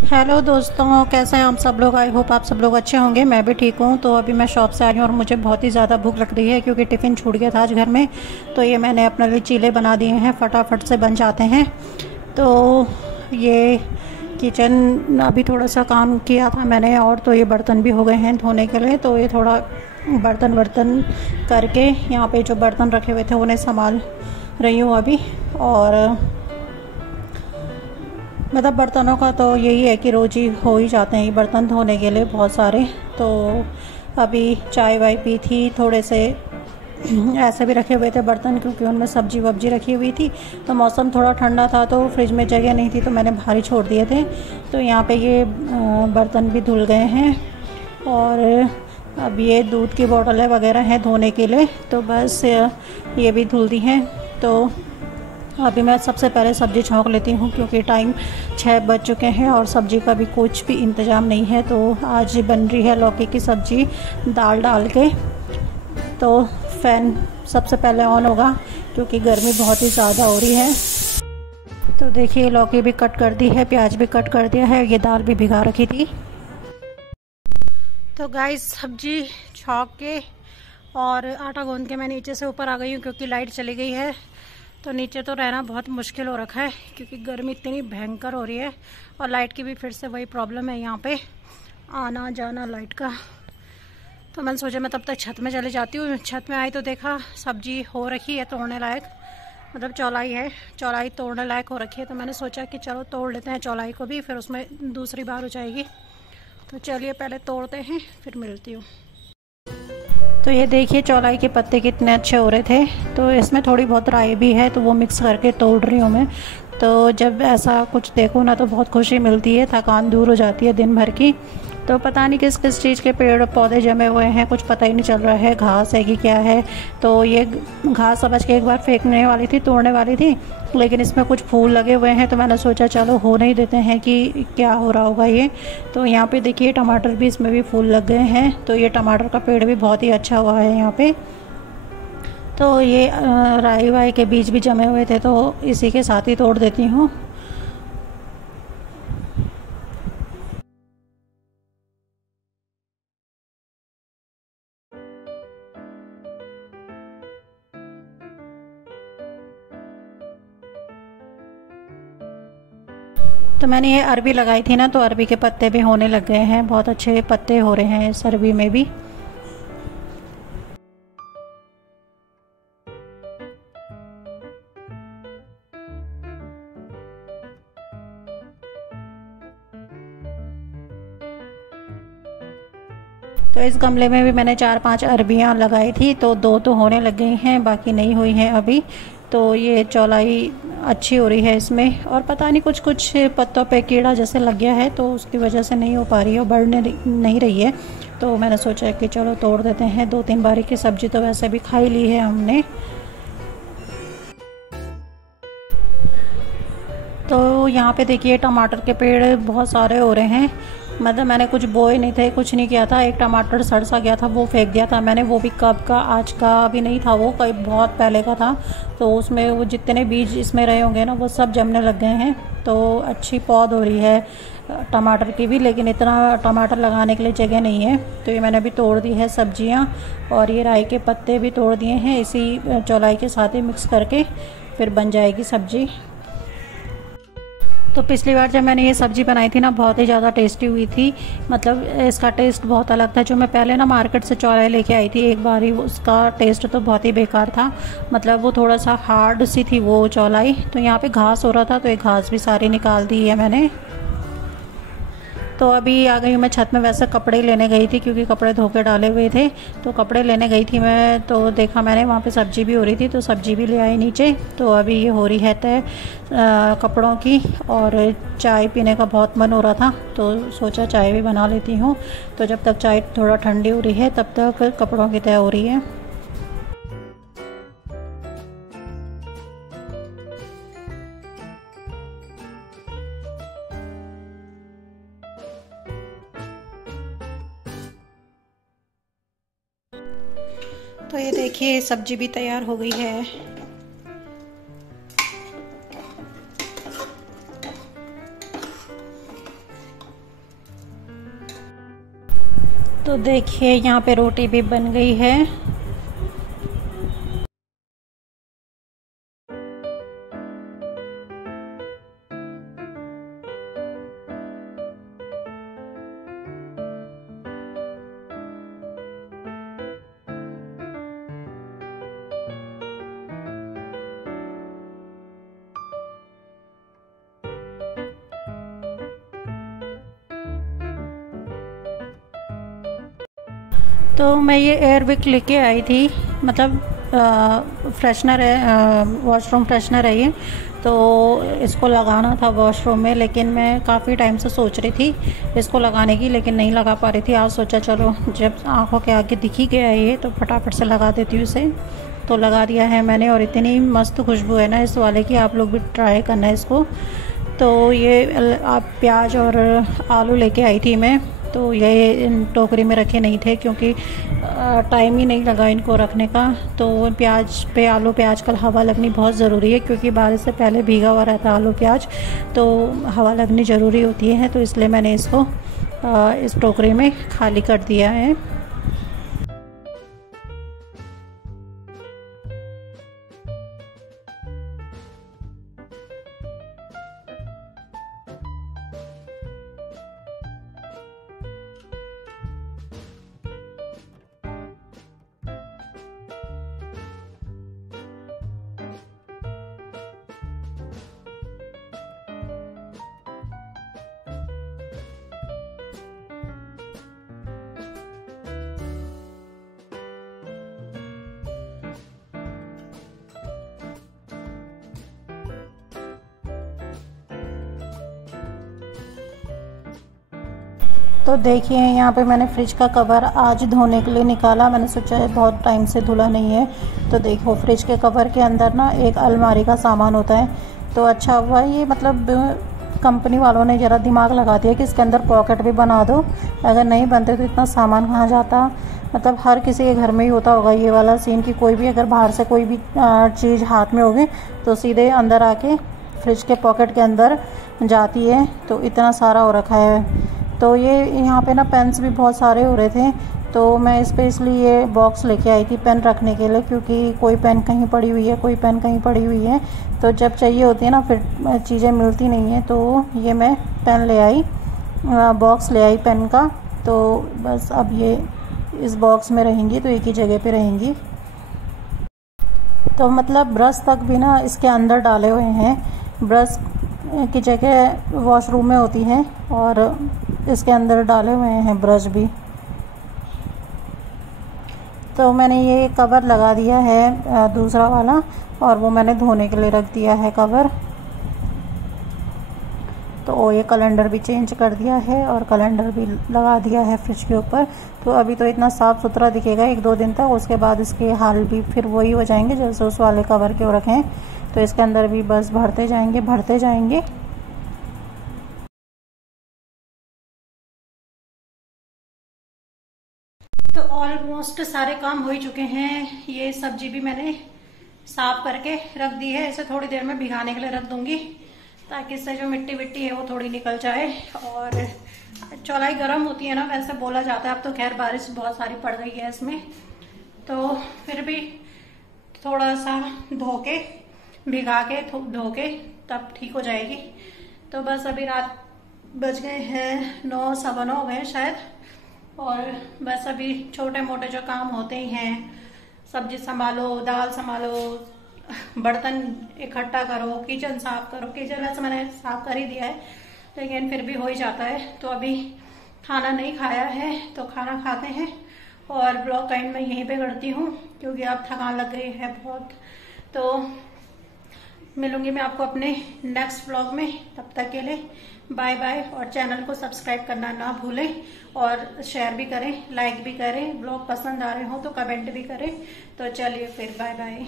Hello दोस्तों, कैसे हैं आप सब लोग। आई होप आप सब लोग अच्छे होंगे। मैं भी ठीक हूँ। तो अभी मैं शॉप से आई हूँ और मुझे बहुत ही ज़्यादा भूख लग रही है क्योंकि टिफ़िन छूट गया था आज घर में। तो ये मैंने अपने लिए चीले बना दिए हैं, फटाफट से बन जाते हैं। तो ये किचन अभी थोड़ा सा काम किया था मैंने, और तो ये बर्तन भी हो गए हैं धोने के लिए। तो ये थोड़ा बर्तन वर्तन करके यहाँ पे जो बर्तन रखे हुए थे उन्हें संभाल रही हूँ अभी। और मतलब बर्तनों का तो यही है कि रोज़ ही हो ही जाते हैं बर्तन धोने के लिए बहुत सारे। तो अभी चाय वाय पी थी, थोड़े से ऐसे भी रखे हुए थे बर्तन क्योंकि उनमें सब्जी वब्जी रखी हुई थी। तो मौसम थोड़ा ठंडा था तो फ्रिज में जगह नहीं थी तो मैंने बाहर ही छोड़ दिए थे। तो यहाँ पे ये बर्तन भी धुल गए हैं। और अब ये दूध की बोतलें वगैरह हैं धोने के लिए, तो बस ये भी धुल दी हैं। तो अभी मैं सबसे पहले सब्ज़ी छौंक लेती हूँ क्योंकि टाइम 6 बज चुके हैं और सब्ज़ी का भी कुछ भी इंतज़ाम नहीं है। तो आज बन रही है लौकी की सब्ज़ी दाल डाल के। तो फ़ैन सबसे पहले ऑन होगा क्योंकि गर्मी बहुत ही ज़्यादा हो रही है। तो देखिए लौकी भी कट कर दी है, प्याज भी कट कर दिया है, ये दाल भी भिगा रखी थी। तो गाइस सब्ज़ी छौंक के और आटा गूंद के मैं नीचे से ऊपर आ गई हूँ क्योंकि लाइट चली गई है। तो नीचे तो रहना बहुत मुश्किल हो रखा है क्योंकि गर्मी इतनी भयंकर हो रही है और लाइट की भी फिर से वही प्रॉब्लम है यहाँ पे, आना जाना लाइट का। तो मैंने सोचा मैं तब तक छत में चले जाती हूँ। छत में आई तो देखा सब्जी हो रखी है तोड़ने लायक, मतलब चौलाई है, चौलाई तोड़ने लायक हो रखी है। तो मैंने सोचा कि चलो तोड़ लेते हैं चौलाई को भी, फिर उसमें दूसरी बार हो जाएगी। तो चलिए पहले तोड़ते हैं फिर मिलती हूँ। तो ये देखिए चौलाई के पत्ते कितने अच्छे हो रहे थे। तो इसमें थोड़ी बहुत राई भी है तो वो मिक्स करके तोड़ रही हूँ मैं। तो जब ऐसा कुछ देखो ना तो बहुत खुशी मिलती है, थकान दूर हो जाती है दिन भर की। तो पता नहीं किस किस चीज़ के पेड़ पौधे जमे हुए हैं, कुछ पता ही नहीं चल रहा है घास है कि क्या है। तो ये घास समझ के एक बार फेंकने वाली थी, तोड़ने वाली थी, लेकिन इसमें कुछ फूल लगे हुए हैं तो मैंने सोचा चलो होने ही देते हैं कि क्या हो रहा होगा ये। तो यहाँ पे देखिए टमाटर भी, इसमें भी फूल लग गए हैं। तो ये टमाटर का पेड़ भी बहुत ही अच्छा हुआ है यहाँ पे। तो ये राई वाई के बीज भी जमे हुए थे तो इसी के साथ ही तोड़ देती हूँ। तो मैंने ये अरबी लगाई थी ना, तो अरबी के पत्ते भी होने लग गए हैं, बहुत अच्छे पत्ते हो रहे हैं इस अरबी में भी। तो इस गमले में भी मैंने 4-5 अरबियाँ लगाई थी, तो 2 तो होने लग गई हैं, बाकी नहीं हुई हैं अभी। तो ये चौलाई अच्छी हो रही है इसमें। और पता नहीं कुछ कुछ पत्तों पे कीड़ा जैसे लग गया है तो उसकी वजह से नहीं हो पा रही है, बढ़ने नहीं रही है। तो मैंने सोचा कि चलो तोड़ देते हैं। 2-3 बारी की सब्ज़ी तो वैसे भी खा ही ली है हमने। तो यहाँ पे देखिए टमाटर के पेड़ बहुत सारे हो रहे हैं। मतलब मैंने कुछ बोए नहीं थे, कुछ नहीं किया था। एक टमाटर सड़ सा गया था, वो फेंक दिया था मैंने। वो भी कब का, आज का अभी नहीं था, वो कई बहुत पहले का था। तो उसमें वो जितने बीज इसमें रहे होंगे ना वो सब जमने लग गए हैं। तो अच्छी पौध हो रही है टमाटर की भी, लेकिन इतना टमाटर लगाने के लिए जगह नहीं है। तो ये मैंने अभी तोड़ दी है सब्जियाँ, और ये राई के पत्ते भी तोड़ दिए हैं, इसी चौलाई के साथ ही मिक्स करके फिर बन जाएगी सब्जी। तो पिछली बार जब मैंने ये सब्ज़ी बनाई थी ना बहुत ही ज़्यादा टेस्टी हुई थी। मतलब इसका टेस्ट बहुत अलग था। जो मैं पहले ना मार्केट से चौलाई लेके आई थी एक बार ही, उसका टेस्ट तो बहुत ही बेकार था। मतलब वो थोड़ा सा हार्ड सी थी वो चौलाई। तो यहाँ पे घास हो रहा था तो ये घास भी सारी निकाल दी है मैंने। तो अभी आ गई हूँ मैं छत में। वैसे कपड़े लेने गई थी क्योंकि कपड़े धो के डाले हुए थे, तो कपड़े लेने गई थी मैं। तो देखा मैंने वहाँ पे सब्ज़ी भी हो रही थी तो सब्ज़ी भी ले आई नीचे। तो अभी ये हो रही है तय कपड़ों की। और चाय पीने का बहुत मन हो रहा था तो सोचा चाय भी बना लेती हूँ। तो जब तक चाय थोड़ा ठंडी हो रही है तब तक कपड़ों की तय हो रही है। तो ये देखिए सब्जी भी तैयार हो गई है। तो देखिए यहाँ पे रोटी भी बन गई है। तो मैं ये एयरविक लेके आई थी, मतलब फ्रेशनर है, वॉशरूम फ्रेशनर है ये। तो इसको लगाना था वॉशरूम में, लेकिन मैं काफ़ी टाइम से सोच रही थी इसको लगाने की, लेकिन नहीं लगा पा रही थी। आज सोचा चलो जब आंखों के आगे दिख ही गया ये, तो फटाफट से लगा देती हूँ इसे। तो लगा दिया है मैंने, और इतनी मस्त खुशबू है ना इस वाले की, आप लोग भी ट्राई करना है इसको। तो ये आप प्याज और आलू लेके आई थी मैं, तो ये इन टोकरी में रखे नहीं थे क्योंकि टाइम ही नहीं लगा इनको रखने का। तो प्याज पे आलू प्याज का हवा लगनी बहुत ज़रूरी है, क्योंकि बारिश से पहले भीगा हुआ रहता है आलू प्याज, तो हवा लगनी ज़रूरी होती है। तो इसलिए मैंने इसको इस टोकरी में खाली कर दिया है। तो देखिए यहाँ पे मैंने फ्रिज का कवर आज धोने के लिए निकाला। मैंने सोचा है बहुत टाइम से धुला नहीं है। तो देखो फ्रिज के कवर के अंदर ना एक अलमारी का सामान होता है। तो अच्छा हुआ ये, मतलब कंपनी वालों ने ज़रा दिमाग लगा दिया कि इसके अंदर पॉकेट भी बना दो। अगर नहीं बनते तो इतना सामान कहाँ जाता। मतलब हर किसी के घर में ही होता होगा ये वाला सीन कि कोई भी अगर बाहर से कोई भी चीज़ हाथ में होगी तो सीधे अंदर आके फ्रिज के पॉकेट के अंदर जाती है। तो इतना सारा हो रखा है। तो ये यहाँ पे ना पेन्स भी बहुत सारे हो रहे थे, तो मैं इस पे इसलिए ये बॉक्स लेके आई थी पेन रखने के लिए, क्योंकि कोई पेन कहीं पड़ी हुई है, कोई पेन कहीं पड़ी हुई है, तो जब चाहिए होती है ना फिर चीज़ें मिलती नहीं हैं। तो ये मैं पेन ले आई, बॉक्स ले आई पेन का। तो बस अब ये इस बॉक्स में रहेंगी, तो एक ही जगह पे रहेंगी। तो मतलब ब्रश तक भी ना इसके अंदर डाले हुए हैं। ब्रश की जगह वॉशरूम में होती है और इसके अंदर डाले हुए हैं ब्रश भी। तो मैंने ये कवर लगा दिया है दूसरा वाला, और वो मैंने धोने के लिए रख दिया है कवर। तो ये कैलेंडर भी चेंज कर दिया है और कैलेंडर भी लगा दिया है फ्रिज के ऊपर। तो अभी तो इतना साफ़ सुथरा दिखेगा 1-2 दिन तक, उसके बाद इसके हाल भी फिर वही हो जाएंगे जैसे उस वाले कवर के रखें। तो इसके अंदर भी बस भरते जाएंगे। तो ऑलमोस्ट सारे काम हो ही चुके हैं। ये सब्जी भी मैंने साफ करके रख दी है, इसे थोड़ी देर में भिगाने के लिए रख दूंगी ताकि इससे जो मिट्टी विट्टी है वो थोड़ी निकल जाए। और चौलाई गर्म होती है ना, वैसे बोला जाता है। अब तो खैर बारिश बहुत सारी पड़ गई है इसमें, तो फिर भी थोड़ा सा भिगा के धो के तब ठीक हो जाएगी। तो बस अभी रात बज गए हैं 9, सवा 9 हो गए शायद। और बस अभी छोटे मोटे जो काम होते ही हैं, सब्जी संभालो, दाल संभालो, बर्तन इकट्ठा करो, किचन साफ करो। किचन वैसे मैंने साफ कर ही दिया है, लेकिन फिर भी हो ही जाता है। तो अभी खाना नहीं खाया है, तो खाना खाते हैं और ब्लॉग का एंड मैं यहीं पे करती हूँ, क्योंकि अब थकान लग गई है बहुत। तो मिलूंगी मैं आपको अपने नेक्स्ट व्लॉग में, तब तक के लिए बाय बाय। और चैनल को सब्सक्राइब करना ना भूलें, और शेयर भी करें, लाइक भी करें। व्लॉग पसंद आ रहे हो तो कमेंट भी करें। तो चलिए फिर बाय बाय।